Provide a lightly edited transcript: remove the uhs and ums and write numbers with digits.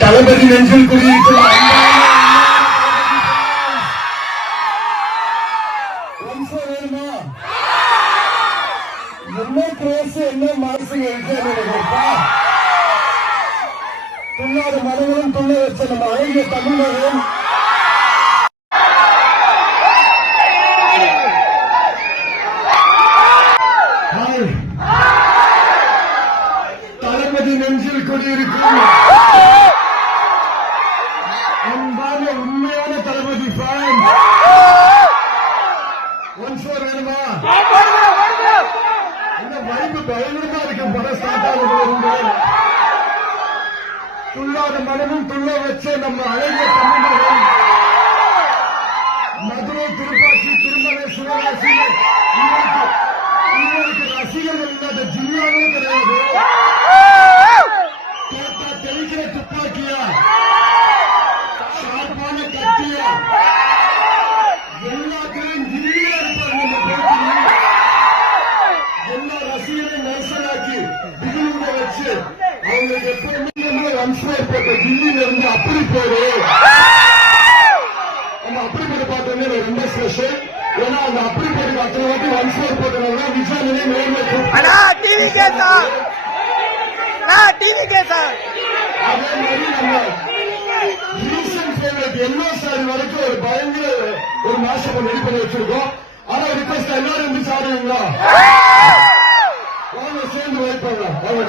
தளபதி நெஞ்சில் குடியிருக்கிற வேணுமா? என்ன கிரேஸ், என்ன மாசுங்க துள்ளாத மனங்களும் துள்ள வச்ச நம்ம அழகிய தமிழகம் தளபதி நெஞ்சில் குடியிருக்கும் அன்பான உண்மையான தளபதி ஃபேன். ஒன்ஸ் மோர் வேணுமா? இந்த வைப்பு பயங்கரமா இருக்கு. படம் ஸ்டார்ட் ஆகுது. துள்ளாத மனமும் துள்ள வச்ச நம்ம அழகிய தமிழகம் மதுரை, திருப்பாச்சி, திருமலை, சிவகாசி இவருக்கு ரசிகர்கள் இல்லாத ஜில்லாவே கிடையாது. கேட்டா தெளிக்கிற துப்பாக்கியா, ஷார்ப்பான கத்தியா, எல்லாத்திலையும் திடீரா இருப்பார். நம்ம போட்டியில் எல்லா ரசிகரையும் நெரிசலாக்கி திடீர்னு வச்சு அவங்களுக்கு எப்பவுமே அன்ஸ்வர் போட்ட தில்லியில இருந்து அப்படி போடு. அந்த அப்படிப்பட்ட பார்த்தோன்னே ரொம்ப ஸ்பெஷல். ஏன்னா அந்த அப்படிப்பட்ட அத்தனை வாட்டி அன்ஸ்வர் போட்டதுனால விசாரணை நேர்மை. அதே மாதிரி நம்ம ரீசன்ட் ஃபேவரட் எல்லோ சாரி வரைக்கும் ஒரு பயங்கர ஒரு மாசம் ரெடி பண்ணி வச்சிருக்கோம். ஆனா ரிக்வஸ்ட் எல்லாரும் வந்து சாடுவீங்களா? அவங்க சேர்ந்து வெயிட் பண்ணலாம். அவங்க